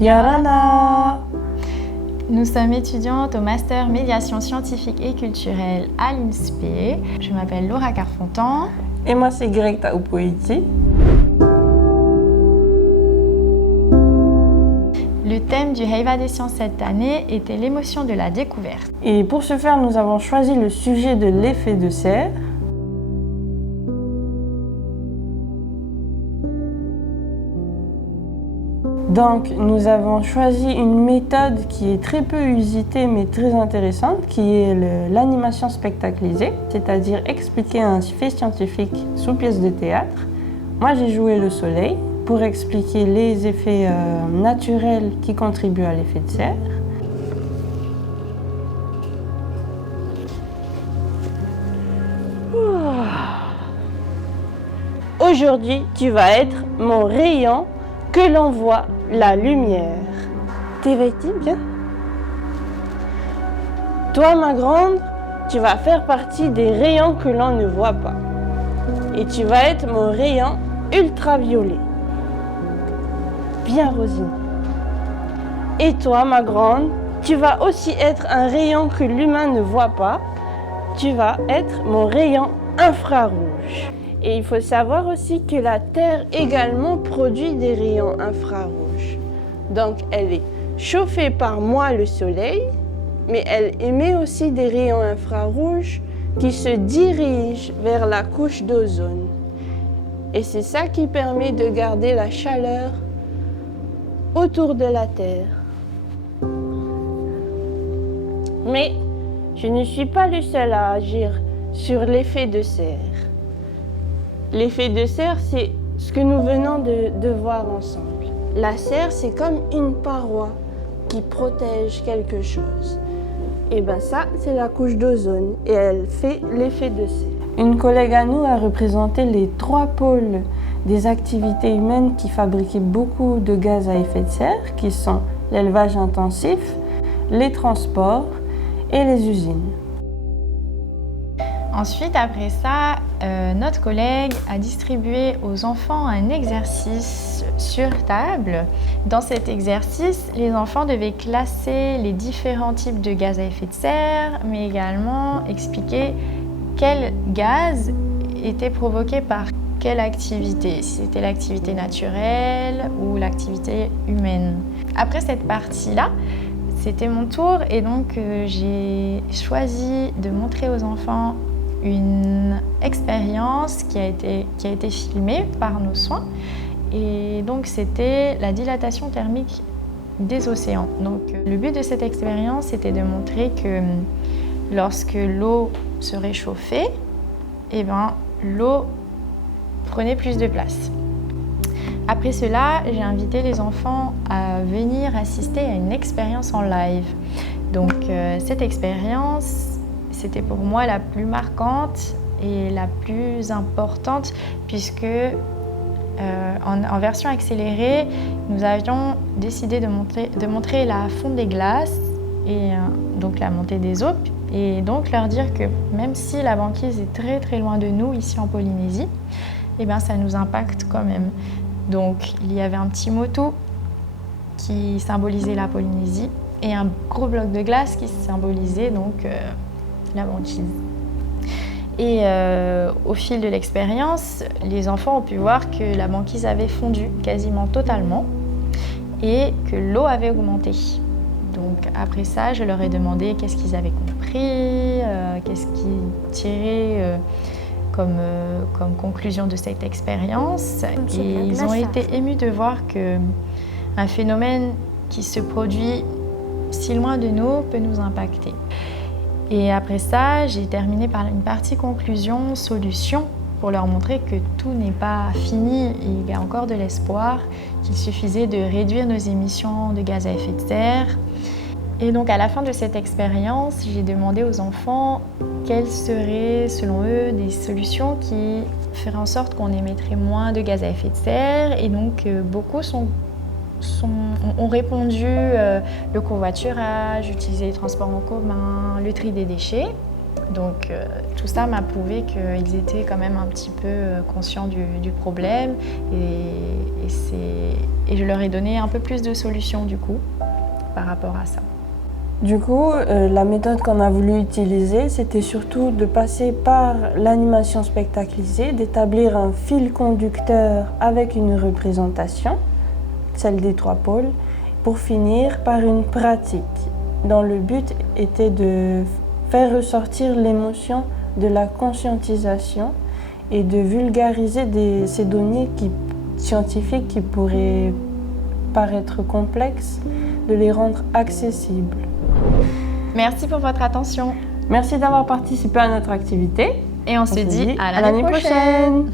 Yarana. Nous sommes étudiantes au Master Médiation Scientifique et Culturelle à l'INSPE. Je m'appelle Laura Carfontan. Et moi, c'est Greg Taoupoïti. Le thème du Heiva des sciences cette année était l'émotion de la découverte. Et pour ce faire, nous avons choisi le sujet de l'effet de serre. Donc, nous avons choisi une méthode qui est très peu usitée mais très intéressante, qui est l'animation spectaclisée, c'est-à-dire expliquer un fait scientifique sous pièce de théâtre. Moi, j'ai joué le soleil pour expliquer les effets naturels qui contribuent à l'effet de serre. Aujourd'hui, tu vas être mon rayon que l'on voit la lumière. T'éveilles-tu bien? Toi, ma grande, tu vas faire partie des rayons que l'on ne voit pas. Et tu vas être mon rayon ultraviolet. Bien, Rosine. Et toi, ma grande, tu vas aussi être un rayon que l'humain ne voit pas. Tu vas être mon rayon infrarouge. Et il faut savoir aussi que la Terre également produit des rayons infrarouges. Donc elle est chauffée par moi, le Soleil, mais elle émet aussi des rayons infrarouges qui se dirigent vers la couche d'ozone. Et c'est ça qui permet de garder la chaleur autour de la Terre. Mais je ne suis pas le seul à agir sur l'effet de serre. L'effet de serre, c'est ce que nous venons de voir ensemble. La serre, c'est comme une paroi qui protège quelque chose. Et bien ça, c'est la couche d'ozone et elle fait l'effet de serre. Une collègue à nous a représenté les 3 pôles des activités humaines qui fabriquaient beaucoup de gaz à effet de serre, qui sont l'élevage intensif, les transports et les usines. Ensuite, après ça, notre collègue a distribué aux enfants un exercice sur table. Dans cet exercice, les enfants devaient classer les différents types de gaz à effet de serre, mais également expliquer quel gaz était provoqué par quelle activité, si c'était l'activité naturelle ou l'activité humaine. Après cette partie-là, c'était mon tour et donc j'ai choisi de montrer aux enfants une expérience qui a été filmée par nos soins. Et donc c'était la dilatation thermique des océans. Donc le but de cette expérience, c'était de montrer que lorsque l'eau se réchauffait, l'eau prenait plus de place. Après cela, j'ai invité les enfants à venir assister à une expérience en live. Donc cette expérience, c'était pour moi la plus marquante et la plus importante puisque en version accélérée, nous avions décidé de montrer la fonte des glaces et donc la montée des eaux et donc leur dire que même si la banquise est très très loin de nous ici en Polynésie, ça nous impacte quand même. Donc il y avait un petit motu qui symbolisait la Polynésie et un gros bloc de glace qui symbolisait donc la banquise. Et au fil de l'expérience, les enfants ont pu voir que la banquise avait fondu quasiment totalement et que l'eau avait augmenté. Donc après ça, je leur ai demandé qu'est-ce qu'ils avaient compris, qu'est-ce qu'ils tiraient comme conclusion de cette expérience. Et ils ont été émus de voir qu'un phénomène qui se produit si loin de nous peut nous impacter. Et après ça, j'ai terminé par une partie conclusion, solution, pour leur montrer que tout n'est pas fini, il y a encore de l'espoir, qu'il suffisait de réduire nos émissions de gaz à effet de serre. Et donc à la fin de cette expérience, j'ai demandé aux enfants quelles seraient, selon eux, des solutions qui feraient en sorte qu'on émettrait moins de gaz à effet de serre. Et donc beaucoup ont répondu le covoiturage, utiliser les transports en commun, le tri des déchets. Donc tout ça m'a prouvé qu'ils étaient quand même un petit peu conscients du problème et je leur ai donné un peu plus de solutions du coup par rapport à ça. Du coup, la méthode qu'on a voulu utiliser, c'était surtout de passer par l'animation spectaclisée, d'établir un fil conducteur avec une représentation, celle des 3 pôles, pour finir par une pratique, dont le but était de faire ressortir l'émotion de la conscientisation et de vulgariser ces données scientifiques qui pourraient paraître complexes, de les rendre accessibles. Merci pour votre attention. Merci d'avoir participé à notre activité. Et on se dit à l'année prochaine.